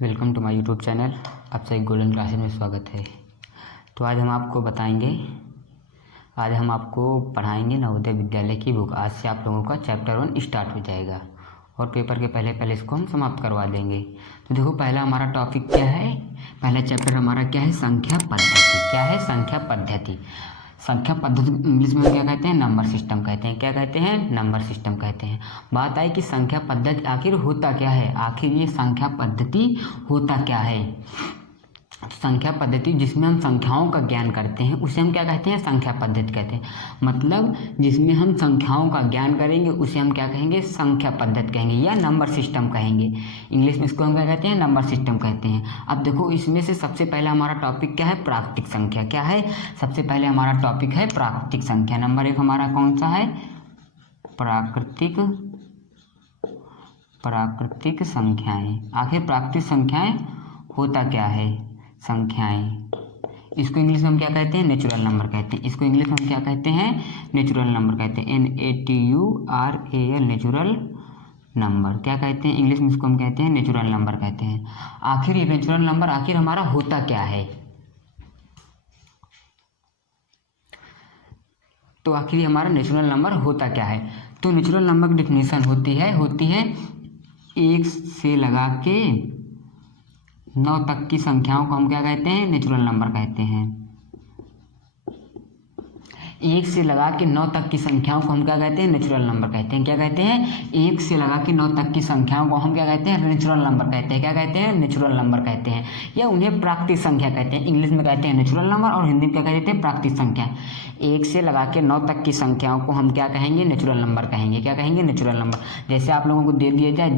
Welcome to my YouTube channel. आपसे एक golden classes में स्वागत है। तो आज हम आपको पढ़ाएंगे नवोदय विद्यालय की बुक। आज से आप लोगों का चैप्टर 1 स्टार्ट हो जाएगा और पेपर के पहले इसको हम समाप्त करवा देंगे। तो देखो, पहला हमारा टॉपिक क्या है, पहला चैप्टर हमारा क्या है, संख्या पद्धति। क्या है? संख्या पद्धति। संख्या पद्धति इंग्लिश में क्या कहते हैं? नंबर सिस्टम कहते हैं। क्या कहते हैं? नंबर सिस्टम कहते हैं। बात आई कि संख्या पद्धति आखिर होता क्या है, आखिर ये संख्या पद्धति होता क्या है। संख्या पद्धति जिसमें हम संख्याओं का ज्ञान करते हैं उसे हम क्या कहते हैं? संख्या पद्धति कहते हैं। मतलब जिसमें हम संख्याओं का ज्ञान करेंगे उसे हम क्या कहेंगे? संख्या पद्धति कहेंगे या नंबर सिस्टम कहेंगे। इंग्लिश में इसको हम क्या कहते हैं? नंबर सिस्टम कहते हैं। अब देखो, इसमें से सबसे पहला हमारा टॉपिक क्या है? प्राकृतिक संख्या। क्या है? सबसे पहले हमारा टॉपिक है प्राकृतिक संख्या। नंबर 1 हमारा कौन सा है? प्राकृतिक संख्याएं। आखिर प्राकृतिक संख्याएं होता क्या है? संख्याएं, इसको इंग्लिश में हम क्या कहते हैं? नेचुरल नंबर कहते हैं। इसको इंग्लिश में हम क्या कहते हैं? नेचुरल नंबर कहते हैं। NATURAL, natural number. क्या कहते हैं? इंग्लिश में इसको हम कहते हैं नेचुरल नंबर कहते हैं। आखिर ये नेचुरल नंबर आखिर हमारा होता क्या है? तो आखिर हमारा नेचुरल नंबर होता क्या है? तो नेचुरल नंबर की डेफिनेशन होती है 1 से लगा के 9 तक की संख्याओं को हम क्या कहते हैं? नेचुरल नंबर कहते हैं। 1 से लगा के 9 तक की संख्याओं को हम क्या कहते हैं? नेचुरल नंबर कहते हैं। क्या कहते हैं? 1 से लगा के 9 तक की संख्याओं को हम क्या कहते हैं? नेचुरल नंबर कहते हैं। क्या कहते हैं? नेचुरल नंबर कहते हैं या उन्हें प्राकृतिक संख्या कहते हैं। इंग्लिश में कहते हैं नेचुरल नंबर और हिंदी में क्या कहते हैं? प्राकृतिक संख्या। 1 से लगा के 9 तक की संख्याओं को हम क्या कहेंगे? नेचुरल नंबर कहेंगे। क्या कहेंगे? Natural number. जैसे आप लोगों को दे दिया जाए,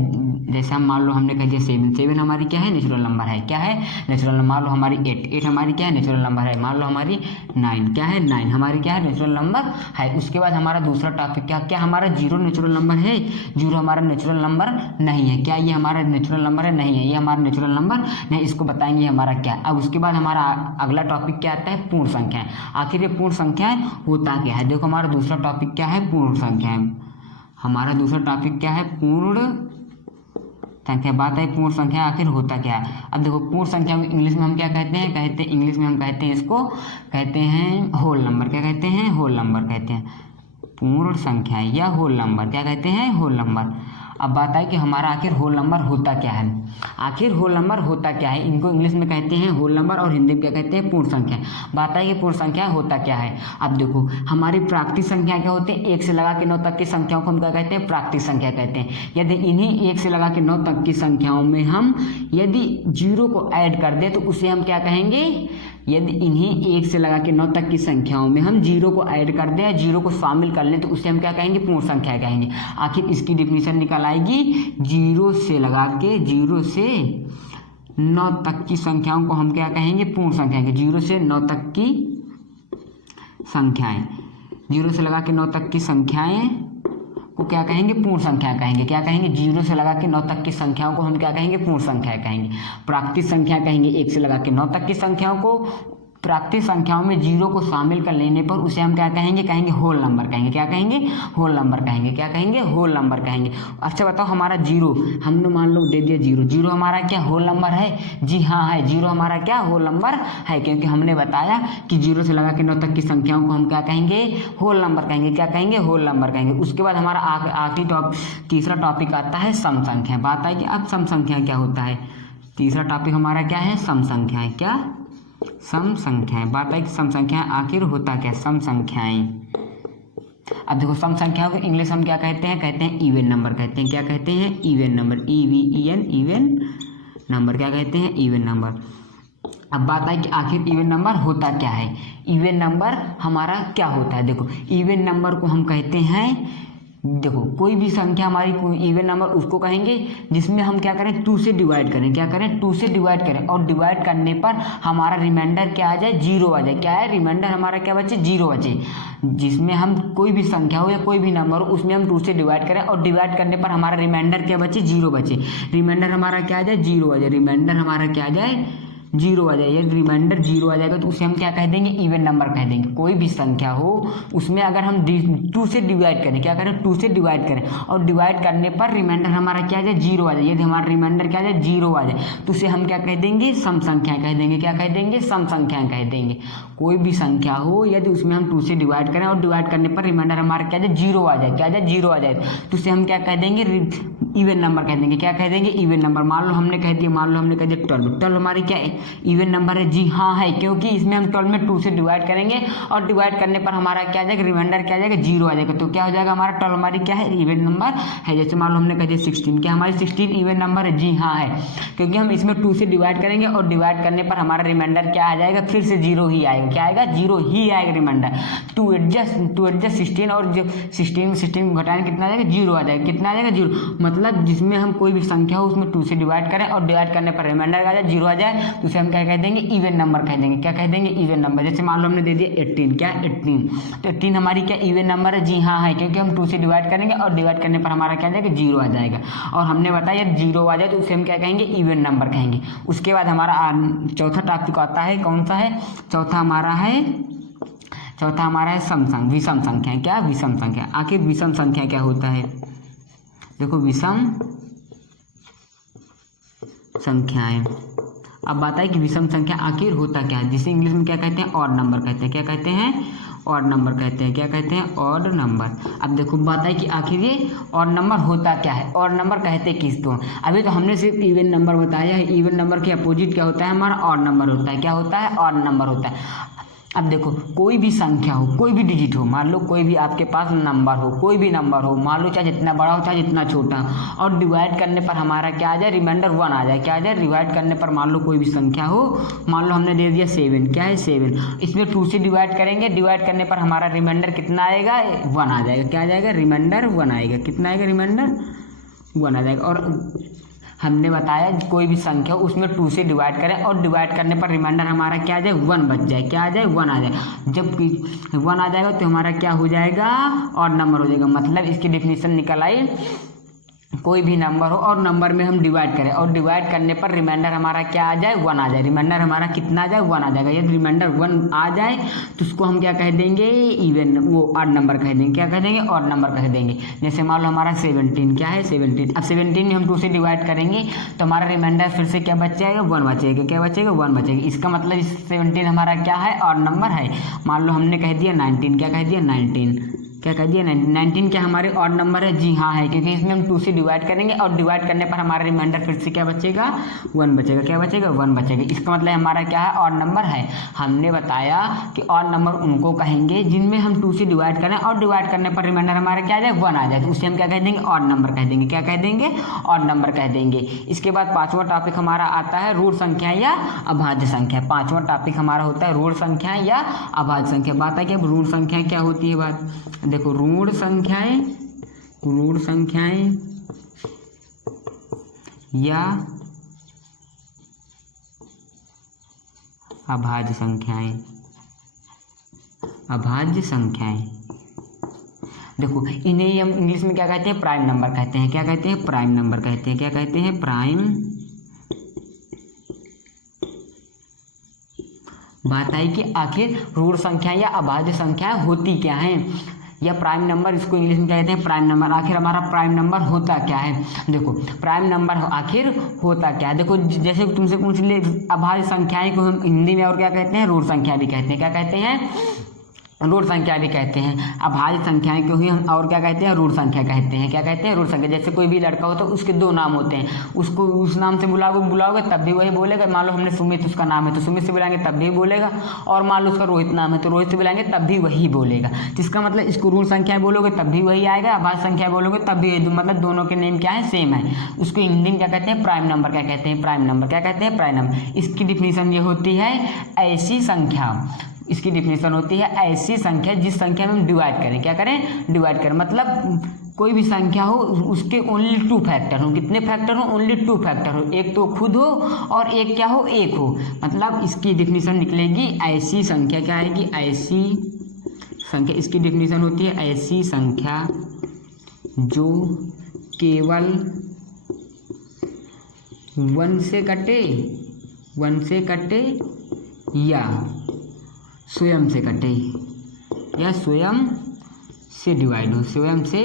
जैसे हम मान लो हमने कह दिया 7 हमारी क्या है? नेचुरल नंबर है। क्या है? Natural number. मान लो हमारी 8 हमारी क्या है? नेचुरल नंबर है। मान लो हमारी 9 क्या है? 9 हमारी क्या है? नेचुरल नंबर है। उसके बाद हमारा दूसरा टॉपिक क्या हमारा 0 नेचुरल नंबर है? 0 हमारा नेचुरल नंबर नहीं है। क्या ये हमारा नेचुरल नंबर है? नहीं है, ये हमारा नेचुरल नंबर नहीं। इसको बताएंगे हमारा क्या। अब उसके बाद हमारा अगला टॉपिक क्या आता है? पूर्ण संख्याएं। आखिर ये पूर्ण संख्याएं होता क्या है? देखो, हमारा दूसरा टॉपिक क्या है? पूर्ण संख्याएं। हमारा दूसरा टॉपिक क्या है? पूर्ण संख्या। बात है पूर्ण संख्या आखिर होता क्या है। अब देखो, पूर्ण संख्या में इंग्लिश में हम क्या कहते हैं? इंग्लिश में हम कहते हैं इसको कहते हैं होल नंबर। क्या कहते हैं? होल नंबर कहते हैं। पूर्ण संख्या या होल नंबर क्या कहते हैं? Whole number. अब बात है कि हमारा आखिर होल नंबर होता क्या है। आखिर होल नंबर होता क्या है? इनको इंग्लिश में कहते हैं होल नंबर और हिंदी में क्या कहते हैं? पूर्ण संख्या। बात है कि पूर्ण संख्या होता क्या है। अब देखो, हमारी प्राकृतिक संख्या क्या होती है? 1 से लगा के 9 तक की संख्याओं को हम क्या कहते हैं? प्राकृतिक संख्या कहते हैं। यदि इन्हीं 1 से लगा के 9 तक की संख्याओं में हम यदि 0 को ऐड कर दें तो उसे हम क्या कहेंगे? यदि इन्हीं 1 से लगा के 9 तक की संख्याओं में हम 0 को ऐड कर दें या 0 को शामिल कर लें तो उसे हम क्या कहेंगे? पूर्ण संख्या कहेंगे। आखिर इसकी डिफिनीशन निकल आएगी 0 से 9 तक की संख्याओं को हम क्या कहेंगे? पूर्ण संख्या कहेंगे। 0 से 9 तक की संख्याएं, 0 से लगा के 9 तक की संख्याएं को क्या कहेंगे? पूर्ण संख्या कहेंगे। क्या कहेंगे? 0 से लगा के 9 तक की संख्याओं को हम क्या कहेंगे? पूर्ण संख्या कहेंगे। प्राकृतिक संख्या कहेंगे 1 से लगा के 9 तक की संख्याओं को। प्राकृतिक संख्याओं में 0 को शामिल कर लेने पर उसे हम क्या कहेंगे? होल नंबर कहेंगे। क्या कहेंगे? होल नंबर कहेंगे। क्या कहेंगे? होल नंबर कहेंगे। अच्छा बताओ, हमारा 0 हमने मान लो दे दिया 0 हमारा क्या होल नंबर है? जी हाँ है। 0 हमारा क्या होल नंबर है, क्योंकि हमने बताया कि 0 से लगा के 9 तक की संख्याओं को हम क्या कहेंगे? होल नंबर कहेंगे। क्या कहेंगे? होल नंबर कहेंगे। उसके बाद हमारा आखिरी तीसरा टॉपिक आता है सम संख्या। बात है कि अब सम संख्या क्या होता है। तीसरा टॉपिक हमारा क्या है? सम संख्याएं। क्या? सम संख्याएं। बात है कि सम संख्याएं आखिर होता क्या? सम संख्याएं। अब देखो, सम संख्याओं को इंग्लिश हम क्या कहते हैं? इवन नंबर कहते हैं। क्या कहते हैं? Even number. EVEN, even number. क्या कहते हैं? Even number. अब बात है कि आखिर इवन नंबर होता क्या है। इवन नंबर हमारा क्या होता है? देखो, इवन नंबर को हम कहते हैं, देखो कोई भी संख्या हमारी इवन नंबर उसको कहेंगे जिसमें हम क्या करें? 2 से डिवाइड करें। क्या करें? 2 से डिवाइड करें और डिवाइड करने पर हमारा रिमाइंडर क्या आ जाए? 0 आ जाए। क्या है? रिमाइंडर हमारा क्या बचे? 0 बचे। जिसमें हम कोई भी संख्या हो या कोई भी नंबर हो उसमें हम 2 से डिवाइड करें और डिवाइड करने पर हमारा रिमाइंडर क्या बचे? 0 बचे। रिमाइंडर हमारा क्या आ जाए? 0 आ जाए। रिमाइंडर हमारा क्या आ जाए? जीरो आ जाए, यदि रिमाइंडर जीरो आ जाएगा तो उसे हम क्या कह देंगे, इवन नंबर कह देंगे। कोई भी संख्या हो उसमें अगर हम 2 से डिवाइड करें, क्या करें, 2 से डिवाइड करें और डिवाइड करने पर रिमाइंडर हमारा क्या आ जाए, जीरो आ जाए, यदि हमारा रिमाइंडर क्या आ जाए, जीरो आ जाए तो उसे हम क्या कह देंगे, सम संख्या कह देंगे। क्या कह देंगे, सम संख्या कह देंगे। कोई भी संख्या हो यदि उसमें हम 2 से डिवाइड करें और डिवाइड करने पर रिमाइंडर हमारा क्या आ जाए, जीरो आ जाए, क्या आ जाए, जीरो आ जाए तो उसे हम क्या कह देंगे, इवन नंबर कह देंगे। क्या कह देंगे, इवन नंबर। मान लो हमने कह दिया 12, 12 हमारी क्या है, इवन नंबर है। जी हाँ है, क्योंकि इसमें हम 12 में 2 से डिवाइड करेंगे और डिवाइड करने पर हमारा क्या आ जाएगा, रिमाइंडर क्या आ जाएगा, जीरो आ जाएगा। तो क्या हो जाएगा, हमारा 12 हमारी क्या है, इवन नंबर है। जैसे मान लो हमने कह दिया 16, क्या हमारी 16 इवन नंबर है। जी हाँ है, क्योंकि हम इसमें 2 से डिवाइड करेंगे और डिवाइड करने पर हमारा रिमाइंडर क्या आ जाएगा, फिर से जीरो ही आएगा। क्या आएगा, जीरो ही आएगा रिमाइंडर। टू एडजस्ट 16 और जो 16 घटाने कितना आ जाएगा, जीरो आ जाएगा। कितना आ जाएगा, जीरो। मतलब जिसमें हम कोई भी संख्या हो उसमें 2 से डिवाइड करें और डिवाइड करने पर रिमाइंडर आ जाए, जीरो आ जाए तो उसे हम क्या कह देंगे, इवन नंबर कह देंगे। क्या कह देंगे, इवन नंबर। जैसे मान लो हमने दे दिया 18, क्या 18, तो 18 हमारी क्या इवन नंबर है। जी हाँ है, क्योंकि हम 2 से डिवाइड करेंगे और डिवाइड करने पर हमारा क्या आ जाएगा, जीरो आ जाएगा। और हमने बताया जीरो आ जाए तो उसे हम क्या कहेंगे, इवन नंबर कहेंगे। उसके बाद हमारा चौथा टॉपिक आता है, कौन सा है, चौथा हमारा है विषम संख्या। क्या, विषम संख्या। आखिर विषम संख्या क्या होता है, देखो विषम संख्याएं। अब बात है कि विषम संख्या आखिर होता क्या है, जिसे इंग्लिश में क्या कहते हैं, ऑड नंबर कहते हैं। क्या कहते हैं, ऑड नंबर कहते हैं। क्या कहते हैं, ऑड नंबर। अब देखो बात है कि आखिर ये ऑड नंबर होता क्या है, ऑड नंबर कहते किस को। अभी तो हमने सिर्फ इवन नंबर बताया है, इवन नंबर के अपोजिट क्या होता है, हमारा ऑड नंबर होता है। क्या होता है, ऑड नंबर होता है। अब देखो कोई भी संख्या हो, कोई भी डिजिट हो, मान लो कोई भी आपके पास नंबर हो, कोई भी नंबर हो, मान लो चाहे जितना बड़ा हो चाहे जितना छोटा, और डिवाइड करने पर हमारा क्या आ जाए, रिमाइंडर 1 आ जाए। क्या आ जाए, डिवाइड करने पर मान लो कोई भी संख्या हो, मान लो हमने दे दिया 7, क्या है 7, इसमें 2 से डिवाइड करेंगे, डिवाइड करने पर हमारा रिमाइंडर कितना आएगा, 1 आ जाएगा। क्या आ जाएगा, रिमाइंडर 1 आएगा। कितना आएगा, रिमाइंडर 1 आ जाएगा। और हमने बताया कोई भी संख्या उसमें 2 से डिवाइड करें और डिवाइड करने पर रिमाइंडर हमारा क्या आ जाए, 1 बच जाए। क्या आ जाए, 1 आ जाए। जब 1 आ जाएगा तो हमारा क्या हो जाएगा, ऑड नंबर हो जाएगा। मतलब इसकी डेफिनेशन निकल आई, कोई भी नंबर हो और नंबर में हम डिवाइड करें और डिवाइड करने पर रिमाइंडर हमारा क्या आ जाए, 1 आ जाए। रिमाइंडर हमारा कितना आ जाए, 1 आ जाएगा। यदि रिमाइंडर 1 आ जाए तो उसको हम क्या कह देंगे, इवन, वो ऑड नंबर कह देंगे। क्या कह देंगे, ऑड नंबर कह देंगे। जैसे मान लो हमारा 17, क्या है 17। अब 17 में हम 2 से डिवाइड करेंगे तो हमारा रिमाइंडर फिर से क्या बच जाएगा, 1 बचेगा। क्या बचेगा, 1 बचेगा। इसका मतलब 17 हमारा क्या है, ऑड नंबर है। मान लो हमने कह दिया 19, क्या कह दिया 19, क्या कह दिया 19 क्या हमारे ऑड नंबर है। जी हाँ है, क्योंकि इसमें हम 2 से डिवाइड करेंगे और डिवाइड करने पर हमारा रिमाइंडर फिर से क्या बचेगा, 1 बचेगा। क्या बचेगा, 1 बचेगा। इसका मतलब हमारा क्या है, ऑड नंबर है। हमने बताया कि ऑड नंबर उनको कहेंगे जिनमें हम 2 से डिवाइड करें और डिवाइड करने पर रिमाइंडर हमारा क्या आ जाए, 1 आ जाए, तो उसे हम क्या कह देंगे, ऑड नंबर कह देंगे। क्या कह देंगे, ऑड नंबर कह देंगे। इसके बाद 5वां टॉपिक हमारा आता है ऋण संख्या या अभाज्य संख्या। 5वां टॉपिक हमारा होता है ऋण संख्या या अभाज्य संख्या। बात है कि अब ऋण संख्या क्या होती है, बात देखो, ऋण संख्याएं या अभाज्य संख्याएं। अभाज्य संख्याएं देखो, इन्हें हम इंग्लिश में क्या कहते हैं, प्राइम नंबर कहते हैं। क्या कहते हैं, प्राइम नंबर कहते हैं। क्या कहते हैं, प्राइम। बात आई कि आखिर ऋण संख्या या अभाज्य संख्याएं होती क्या हैं, या प्राइम नंबर, इसको इंग्लिश में क्या कहते हैं, प्राइम नंबर। आखिर हमारा प्राइम नंबर होता क्या है। देखो प्राइम नंबर आखिर होता क्या है। देखो जैसे तुमसे पूछ ले, अभाज्य संख्याएं को हम हिंदी में और क्या कहते हैं, ऋण संख्या भी कहते हैं। क्या कहते हैं, ऋण संख्या भी कहते हैं। अभाज्य संख्याएं को ही हम और क्या कहते हैं, ऋण संख्या कहते हैं। क्या कहते हैं, ऋण संख्या। जैसे कोई भी लड़का हो तो उसके 2 नाम होते हैं, उसको उस नाम से बुलाओगे तब भी वही बोलेगा। मान लो हमने सुमित, उसका नाम है तो सुमित से बुलाएंगे तब भी बोलेगा, और मान लो उसका रोहित नाम है तो रोहित से बुलाएंगे तब भी वही बोलेगा। जिसका मतलब इसको ऋण संख्या बोलोगे तब भी वही आएगा, अभाज्य संख्या बोलोगे तब भी, मतलब दोनों के नेम क्या है, सेम है। उसको हिंदी में क्या कहते हैं, प्राइम नंबर। क्या कहते हैं, प्राइम नंबर। क्या कहते हैं, प्राइम नंबर। इसकी डिफिनीशन ये होती है, ऐसी संख्या, इसकी डिफिनेशन होती है ऐसी संख्या जिस संख्या में हम डिवाइड करें। क्या करें, डिवाइड करें। मतलब कोई भी संख्या हो उसके ओनली 2 फैक्टर हो। कितने फैक्टर हो, ओनली 2 फैक्टर हो। एक तो खुद हो और एक क्या हो, एक हो। मतलब इसकी डिफिनेशन निकलेगी ऐसी संख्या, क्या आएगी, ऐसी संख्या। इसकी डिफिनेशन होती है ऐसी संख्या जो केवल 1 से कटे 1 से कटे या स्वयं से कटे या स्वयं से डिवाइड हो, स्वयं से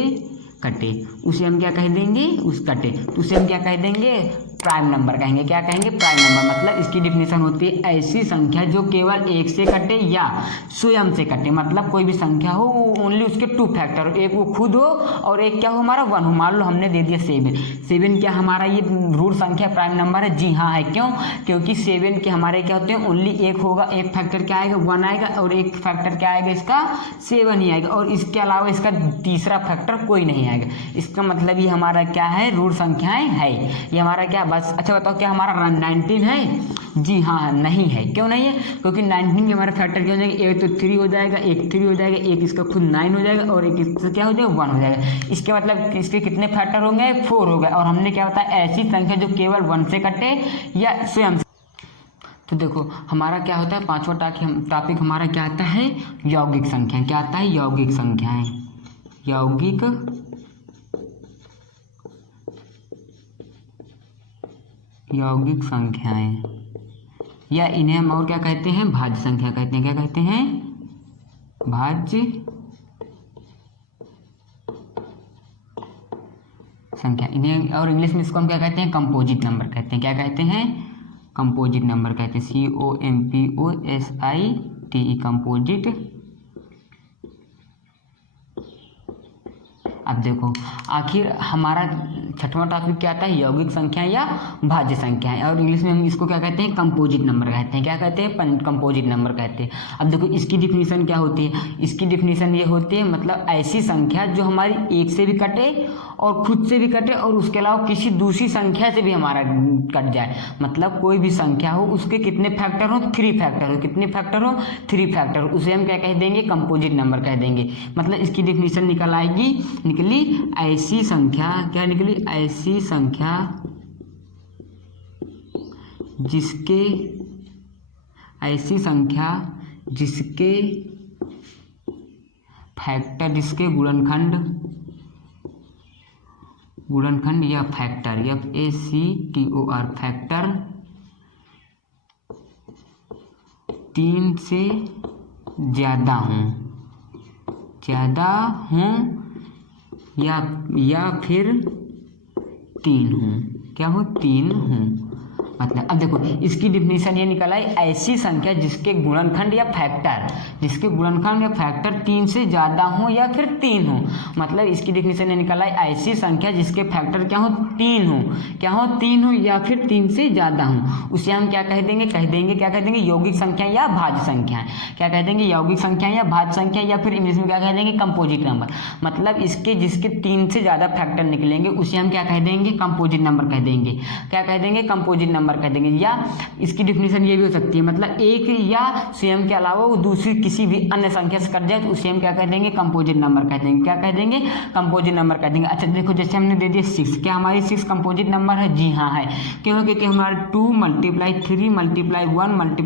कटे, उसे हम क्या कह देंगे, उस कटे तो उसे हम क्या कह देंगे, प्राइम नंबर कहेंगे। क्या कहेंगे, प्राइम नंबर। मतलब इसकी डिफिनेशन होती है ऐसी संख्या जो केवल एक से कटे या स्वयं से कटे, मतलब कोई भी संख्या हो वो ओनली उसके 2 फैक्टर हो, एक वो खुद हो और एक क्या हो हमारा 1 हो। मान लो हमने दे दिया 7 क्या हमारा ये रूट संख्या प्राइम नंबर है? जी हाँ है। क्यों? क्योंकि 7 के हमारे क्या होते हैं, ओनली एक होगा, एक फैक्टर क्या आएगा 1 आएगा और एक फैक्टर क्या आएगा इसका 7 ही आएगा और इसके अलावा इसका तीसरा फैक्टर कोई नहीं आएगा। इसका मतलब ये हमारा क्या है, रूट संख्याएं है ये हमारा क्या बस। अच्छा बताओ क्या हमारा 19 है? जी हाँ नहीं है। क्यों नहीं है? क्योंकि 19 के हमारे फैक्टर क्या हो जाएगा, एक तो 3 हो जाएगा, एक 3 हो जाएगा, एक इसका खुद 9 हो जाएगा और एक इसका क्या हो जाएगा 1 हो जाएगा। इसके मतलब इसके कितने फैक्टर होंगे, 4 हो गए। और हमने क्या बताया, ऐसी संख्या जो केवल 1 से कटे या स्वयं से। तो देखो हमारा क्या होता है, 5वां टॉपिक हमारा क्या आता है, यौगिक संख्या। क्या आता है, यौगिक संख्याएं। यौगिक संख्याएं या इन्हें हम और क्या कहते हैं, भाज्य संख्या कहते हैं। क्या कहते हैं, भाज्य संख्या। इन्हें और इंग्लिश में इसको हम क्या कहते हैं, कंपोजिट नंबर कहते हैं। क्या कहते हैं, कंपोजिट नंबर कहते हैं। COMPOSITE composite. अब देखो आखिर हमारा 6वां टॉपिक क्या आता है, यौगिक संख्या या भाज्य संख्याएं। और इंग्लिश में हम इसको क्या कहते हैं, कंपोजिट नंबर कहते हैं। क्या कहते हैं, कंपोजिट नंबर कहते हैं। अब देखो इसकी डिफिनीशन क्या होती है, इसकी डिफिनीशन ये होती है मतलब ऐसी संख्या जो हमारी एक से भी कटे और खुद से भी कटे और उसके अलावा किसी दूसरी संख्या से भी हमारा कट जाए। मतलब कोई भी संख्या हो उसके कितने फैक्टर हो, 3 फैक्टर हो। कितने फैक्टर हो, 3 फैक्टर हो। उसे हम क्या कह देंगे, कंपोजिट नंबर कह देंगे। मतलब इसकी डिफिनीशन निकली ऐसी संख्या, क्या निकली, ऐसी संख्या जिसके फैक्टर, जिसके गुणनखंड या फैक्टर FACTOR फैक्टर 3 से ज़्यादा हों या फिर 3 हों। क्या हो, 3 हों। मतलब अब देखो इसकी डिफिनीशन ये निकला है, ऐसी संख्या जिसके गुणनखंड या फैक्टर 3 से ज़्यादा हो या फिर 3 हो। मतलब इसकी डिफिनीशन ये निकला है, ऐसी संख्या जिसके फैक्टर क्या हो, 3 हो। क्या हो, 3 हो या फिर 3 से ज़्यादा हो। उसे हम क्या कह देंगे, क्या कह देंगे, यौगिक संख्या या भाज्य संख्या। क्या कह देंगे, यौगिक संख्या या भाज्य संख्या, या फिर इंग्लिश में क्या कह देंगे, कंपोजिट नंबर। मतलब जिसके 3 से ज़्यादा फैक्टर निकलेंगे उसे हम क्या कह देंगे, कंपोजिट नंबर कह देंगे। क्या कह देंगे, कंपोजिट नंबर कह देंगे। या इसकी डिफिनीशन ये भी हो सकती है, मतलब एक या स्वयं के अलावा वो दूसरी किसी भी अन्य संख्या से कट जाए तो उसे हम क्या कह देंगे, कंपोजिट नंबर कह देंगे। क्या कह देंगे, कंपोजिट नंबर कह देंगे। अच्छा देखो जैसे हमने दे दिया 6, क्या हमारी 6 कंपोजिट नंबर है? जी हाँ है। क्यों? क्योंकि हमारा 2 × 3 × 1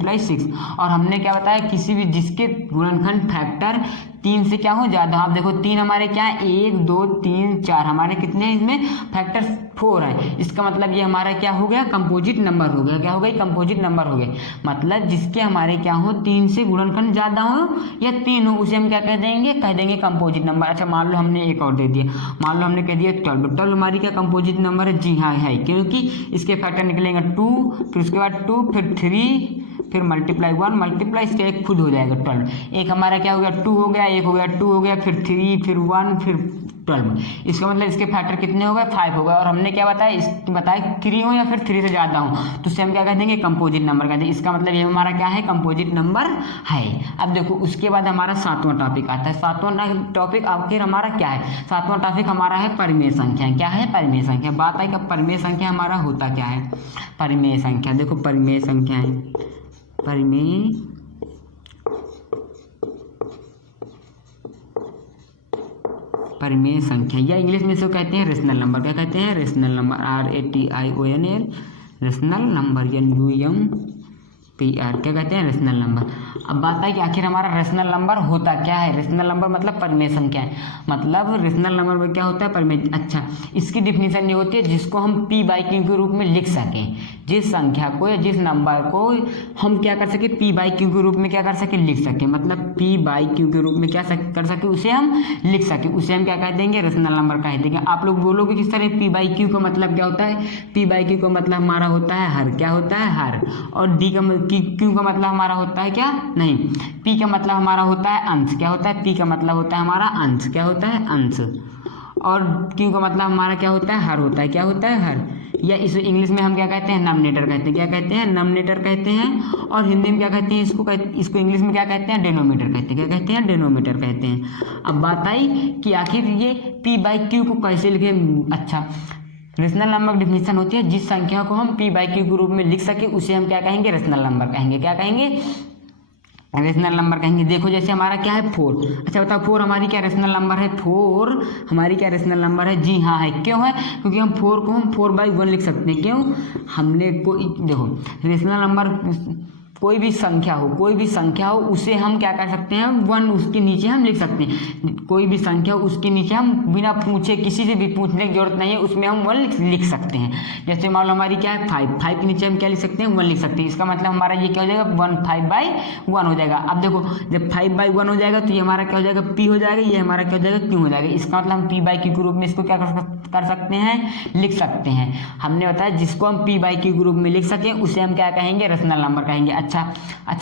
× 6 और हमने क्या बताया, किसी भी जिसके गुणनखंड फैक्टर 3 से क्या हो, ज़्यादा। आप देखो 3 हमारे क्या है, 1 2 3 4 हमारे कितने हैं, इसमें फैक्टर 4 है। इसका मतलब ये हमारा क्या हो गया, कंपोजिट नंबर हो गया। क्या हो गई, कंपोजिट नंबर हो गया। मतलब जिसके हमारे क्या हो, 3 से गुणनखंड ज़्यादा हो या 3 हो उसे हम क्या कह देंगे कंपोजिट नंबर। अच्छा मान लो हमने एक और दे दिया, मान लो हमने कह दिया 12 हमारी क्या कंपोजिट नंबर है? जी हाँ है। क्योंकि इसके फैक्टर निकलेंगे 2, फिर उसके बाद 2, फिर 3, फिर मल्टीप्लाई 1 मल्टीप्लाई इसका एक खुद हो जाएगा 12। एक हमारा क्या हो गया, 2 हो गया, एक हो गया 2 हो गया, फिर 3, फिर 1, फिर 12। इसका मतलब इसके फैक्टर कितने हो गए, 5 हो गए। और हमने क्या बताया 3 हो या फिर 3 से ज़्यादा हो तो उससे हम क्या कह देंगे, कंपोजिट नंबर कहते हैं। इसका मतलब ये हमारा क्या है, कंपोजिट नंबर है। अब देखो उसके बाद हमारा 7वां टॉपिक आता है। 7वां टॉपिक आखिर हमारा क्या है, 7वां टॉपिक हमारा है परिमेय संख्या। क्या है, परिमेय संख्या। बात आई कि परिमेय संख्या हमारा होता क्या है, परिमेय संख्या। देखो परिमेय संख्या है, परिमेय संख्या या इंग्लिश में इसको कहते हैं रेशनल नंबर। क्या कहते हैं, rational number, RATIONAL, rational number, NUMPR। क्या कहते हैं, रेशनल नंबर। अब बात है कि आखिर हमारा रेशनल नंबर होता क्या है। रेशनल नंबर मतलब परिमेय संख्या है। मतलब रेशनल नंबर में क्या होता है, परिमेय। अच्छा इसकी डिफिनीशन ये होती है जिसको हम P/Q के रूप में लिख सकें। जिस संख्या को या जिस नंबर को हम क्या कर सके, पी बाई क्यू के रूप में क्या कर सके, लिख सके। मतलब पी बाई क्यू के रूप में क्या कर सके, उसे हम लिख सके, उसे हम क्या कह देंगे, रेशनल नंबर कह देंगे। आप लोग बोलोगे किस तरह, पी बाई क्यू का मतलब क्या होता है, पी बाई क्यू का मतलब हमारा होता है हर, क्या होता है हर, और डी का क्यू का मतलब हमारा होता है क्या, नहीं, पी का मतलब हमारा होता है अंश, क्या होता है, पी का मतलब होता है हमारा अंश, क्या होता है अंश, और क्यू का मतलब हमारा क्या होता है हर होता है, क्या होता है हर, या इसे इंग्लिश में हम क्या कहते हैं, नॉमिनेटर कहते हैं, क्या कहते हैं, नॉमिनेटर कहते हैं, और हिंदी में क्या कहते हैं, इसको इंग्लिश में क्या कहते हैं, डिनोमीटर कहते हैं, क्या कहते हैं, डिनोमीटर कहते हैं। अब बात आई कि आखिर ये पी बाई क्यू को कैसे लिखे। अच्छा, रेशनल नंबर की डिफिनेशन होती है, जिस संख्या को हम पी बाई क्यू के रूप में लिख सके उसे हम क्या कहेंगे, रेशनल नंबर कहेंगे, क्या कहेंगे, रेशनल नंबर कहेंगे। देखो जैसे हमारा क्या है 4, अच्छा बताओ 4 हमारी क्या रेशनल नंबर है, 4 हमारी क्या रेशनल नंबर है, जी हाँ है। क्यों है, क्योंकि हम 4 को हम 4/1 लिख सकते हैं। क्यों, हमने देखो रेशनल नंबर कोई भी संख्या हो उसे हम क्या कर सकते हैं, 1 उसके नीचे हम लिख सकते हैं। कोई भी संख्या हो उसके नीचे हम बिना पूछे, किसी से भी पूछने की जरूरत नहीं है, उसमें हम 1 लिख सकते हैं। जैसे मान लो हमारी क्या है 5 के नीचे हम क्या लिख सकते हैं, 1 लिख सकते हैं। इसका मतलब हमारा ये क्या हो जाएगा, 5/1 हो जाएगा। अब देखो जब 5/1 हो जाएगा तो ये हमारा क्या हो जाएगा, पी हो जाएगा, ये हमारा क्या हो जाएगा, क्यू हो जाएगा। इसका मतलब हम पी बाई क्यू के रूप में इसको क्या कर सकते हैं, लिख सकते हैं। हमने बताया जिसको हम पी बाई क्यू के रूप में लिख सकें उसे हम क्या कहेंगे, रेशनल नंबर कहेंगे। अच्छा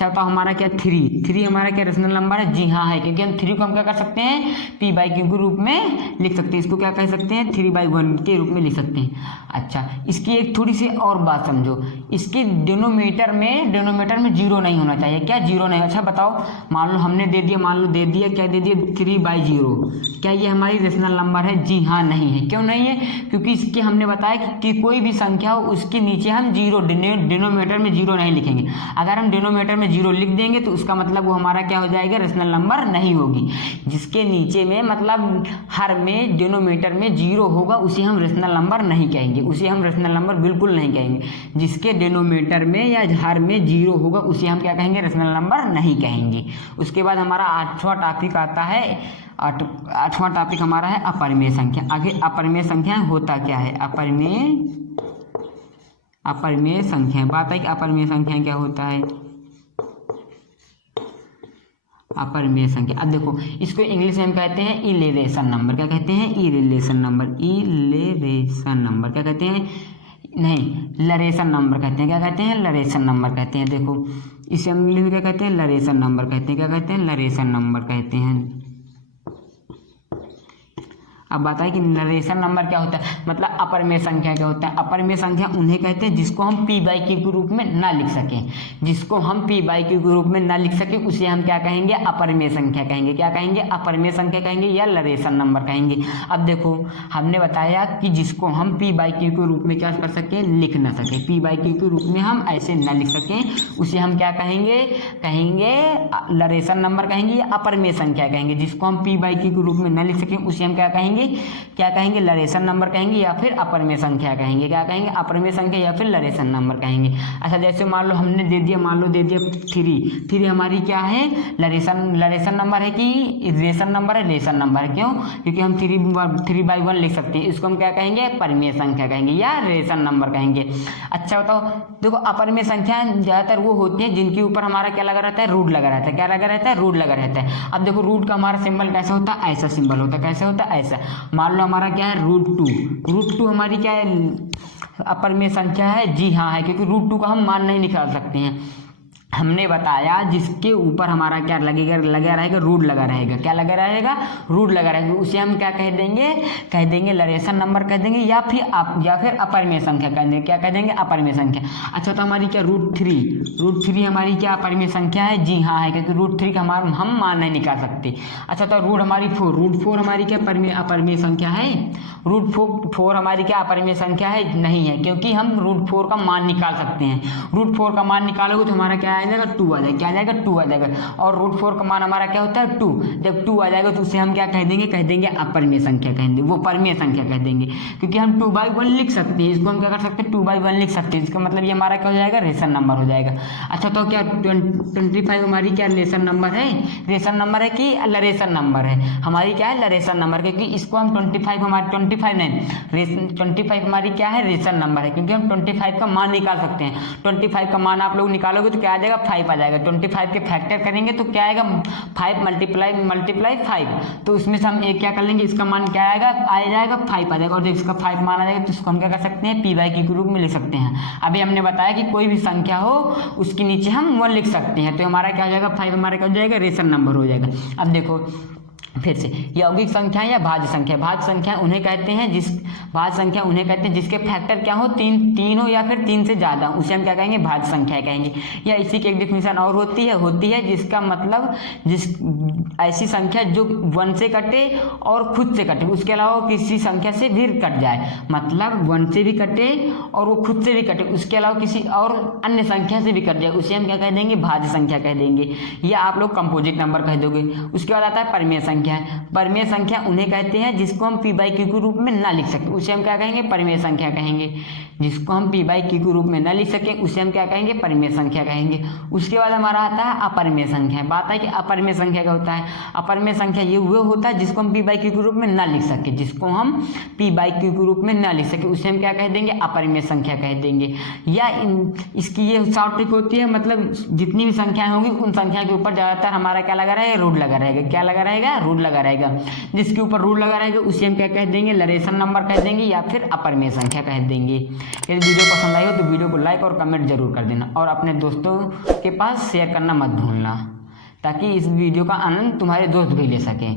तो हमारा क्या 3 हमारा क्या रेशनल नंबर है, जी हाँ है, क्योंकि हम 3 को हम क्या कर सकते हैं, पी बाई क्यू के रूप में लिख सकते हैं। इसको क्या कह सकते हैं, 3/1 के रूप में लिख सकते हैं। अच्छा, इसकी एक थोड़ी सी और बात समझो, इसके डिनोमीटर में 0 नहीं होना चाहिए। क्या 0 नहीं, अच्छा बताओ, मान लो हमने दे दिया, क्या दे दिया 3/0, क्या ये हमारी रेशनल नंबर है, जी हाँ नहीं है। क्यों नहीं है, क्योंकि इसके हमने बताया कि कोई भी संख्या हो उसके नीचे हम 0 डिनोमीटर में 0 नहीं लिखेंगे। अगर हम डिनोमीटर में 0 लिख देंगे तो उसका मतलब वो हमारा क्या हो जाएगा, रेशनल नंबर नहीं होगी। जिसके नीचे में मतलब हर में डिनोमीटर में 0 होगा उसे हम रेशनल नंबर नहीं कहेंगे, उसे हम रेशनल नंबर बिल्कुल नहीं कहेंगे। जिसके डिनोमीटर में या हर में 0 होगा उसे हम क्या कहेंगे, रेशनल नंबर नहीं कहेंगे। उसके बाद हमारा 8वां टॉपिक आता है, 8वां टॉपिक हमारा है अपरिमेय संख्या। आगे अपरिमेय संख्या होता क्या है, अपरिमेय संख्या, बात है कि अपरिमेय संख्या क्या होता है, अपरिमेय संख्या। अब देखो इसको इंग्लिश में हम कहते हैं इलेवेशन नंबर, क्या कहते हैं, इलेवेशन नंबर, क्या कहते हैं, नहीं लरेशन नंबर कहते हैं, क्या कहते हैं, लरेशन नंबर कहते हैं। देखो इसे हम इंग्लिश में क्या कहते हैं, लरेशन नंबर कहते हैं, क्या कहते हैं, लरेशन नंबर कहते हैं। अब बताइए कि नरेशन नंबर क्या होता है, मतलब अपरिमेय संख्या क्या होता है। अपरिमेय संख्या उन्हें कहते हैं जिसको हम पी बाई क्यू के रूप में ना लिख सकें, जिसको हम पी बाई क्यू के रूप में ना लिख सकें उसे हम क्या कहेंगे, अपरिमेय संख्या कहेंगे, क्या कहेंगे, अपरिमेय संख्या कहेंगे या लरेशन नंबर कहेंगे। अब देखो हमने बताया कि जिसको हम पी बाई क्यू के रूप में क्या कर सकें, लिख ना सकें, पी बाई क्यू के रूप में हम ऐसे ना लिख सकें उसे हम क्या कहेंगे, लरेशन नंबर कहेंगे या अपरिमेय संख्या कहेंगे। जिसको हम पी बाई क्यू के रूप में ना लिख सकें उसे हम क्या कहेंगे, लरेशन नंबर कहेंगे या फिर अपरिमेय संख्या कहेंगे, क्या कहेंगे, अपरिमेय संख्या या फिर लरेशन नंबर कहेंगे। अच्छा जैसे मान लो हमने दे दिया 3 हमारी क्या है, लरेशन नंबर है कि रेशन नंबर है, रेशन नंबर है। क्यों, क्योंकि हम 3/1 लिख सकते हैं। इसको हम क्या कहेंगे, परिमेय संख्या कहेंगे या रेशन नंबर कहेंगे। अच्छा बताओ, देखो अपरिमेय संख्या ज़्यादातर वो होती है जिनके ऊपर हमारा क्या लगा रहता है, रूट लगा रहता है, क्या लगा रहता है, रूट लगा रहता है। अब देखो रूट का हमारा सिंबल कैसा होता है, ऐसा सिंबल होता है, कैसे होता है, ऐसा। मान लो हमारा क्या है, √2 हमारी क्या है, अपरिमेय संख्या है, जी हाँ है, क्योंकि √2 का हम मान नहीं निकाल सकते हैं। हमने बताया जिसके ऊपर हमारा क्या लगा रहेगा, रूट लगा रहेगा, क्या लगा रहेगा, रूट लगा रहेगा, उसे हम क्या कह देंगे लरेशन नंबर कह देंगे या फिर अपरिमेय संख्या कह देंगे, क्या कह देंगे, अपरिमेय संख्या। अच्छा तो हमारी क्या √3 हमारी क्या अपरिमेय संख्या है, जी हाँ है, क्योंकि √3 का हम मान नहीं निकाल सकते। अच्छा तो √4 हमारी क्या अपरिमेय संख्या है, √4 हमारी क्या अपरिमेय संख्या है, नहीं है, क्योंकि हम √4 का मान निकाल सकते हैं। √4 का मान निकालोगे तो हमारा क्या आ जाएगा 2 आ जाएगा, क्या आ जाएगा 2 आ जाएगा। और रूट 4 का मान हमारा क्या होता है 2, जब 2 आ जाएगा तो उसे हम क्या कह देंगे अपरिमेय संख्या कहेंगे, वो परिमेय संख्या कह देंगे, क्योंकि हम 2/1 लिख सकते हैं, इसको हम क्या कर सकते हैं 2/1 लिख सकते हैं। इसका मतलब ये हमारा क्या हो जाएगा रेशन नंबर हो जाएगा। अच्छा तो क्या 25 हमारी क्या रेशन नंबर है, रेशन नंबर है कि लरेशन नंबर है, हमारी क्या है लरेशन नंबर, क्योंकि इसको हम 25 हमारी 25 नहीं 25 हमारी क्या है रेशन नंबर है, क्योंकि हम 25 का मान निकाल सकते हैं। 25 का मान आप लोग निकालोगे तो क्या आ जाएगा 5 आ जाएगा। 25 के फैक्टर करेंगे तो क्या आएगा 5 मल्टीप्लाई 5, तो उसमें से हम एक क्या कर लेंगे, इसका मान क्या आएगा आ जाएगा 5 आ जाएगा। और जब इसका 5 मान आ जाएगा तो इसको हम क्या कर सकते हैं p/q के रूप में लिख सकते हैं। अभी हमने बताया कि कोई भी संख्या हो उसके नीचे हम 1 लिख सकते हैं, तो हमारा क्या हो जाएगा 5 हमारा क्या हो जाएगा रेशन नंबर हो जाएगा। अब देखो फिर से यौगिक संख्या या भाज्य संख्या, भाज्य संख्या उन्हें कहते हैं जिसके फैक्टर क्या हो 3 हो या फिर 3 से ज़्यादा, उसे हम क्या कहेंगे भाज्य संख्या कहेंगे। या इसी की एक डिफिनीशन और होती है जिसका मतलब ऐसी संख्या जो 1 से कटे और खुद से कटे, उसके अलावा किसी संख्या से भी कट जाए, मतलब 1 से भी कटे और वो खुद से भी कटे, उसके अलावा किसी और अन्य संख्या से भी कट जाए, उसे हम क्या कह देंगे भाज्य संख्या कह देंगे, या आप लोग कंपोजिट नंबर कह दोगे। उसके बाद आता है परिमेय संख्या। परिमेय संख्या उन्हें कहते हैं जिसको हम p/q के रूप में ना लिख सके, उसे हम क्या कहेंगे परिमेय संख्या कहेंगे। जिसको हम p/q के रूप में ना लिख सके उसे हम क्या कहेंगे परिमेय संख्या कहेंगे। उसके बाद हमारा आता है अपरिमेय संख्या। बात है कि अपरिमेय संख्या क्या होता है, अपरिमेय संख्या ये वो होता है जिसको हम p/q के रूप में ना लिख सके, जिसको हम p/q के रूप में ना लिख सके उसे हम क्या कह देंगे अपरिमेय संख्या कह देंगे। या इसकी ये शॉर्ट ट्रिक होती है, मतलब जितनी भी संख्याएं होंगी उन संख्या के ऊपर ज़्यादातर हमारा क्या लगा रहेगा रूट लगा रहेगा, क्या लगा रहेगा रूट लगा रहेगा। जिसके ऊपर रूट लगा रहेगा उसे हम क्या कह देंगे लरेशन नंबर कह देंगे या फिर अपरिमेय संख्या कह देंगे। यदि वीडियो पसंद आई हो तो वीडियो को लाइक और कमेंट जरूर कर देना, और अपने दोस्तों के पास शेयर करना मत भूलना, ताकि इस वीडियो का आनंद तुम्हारे दोस्त भी ले सकें।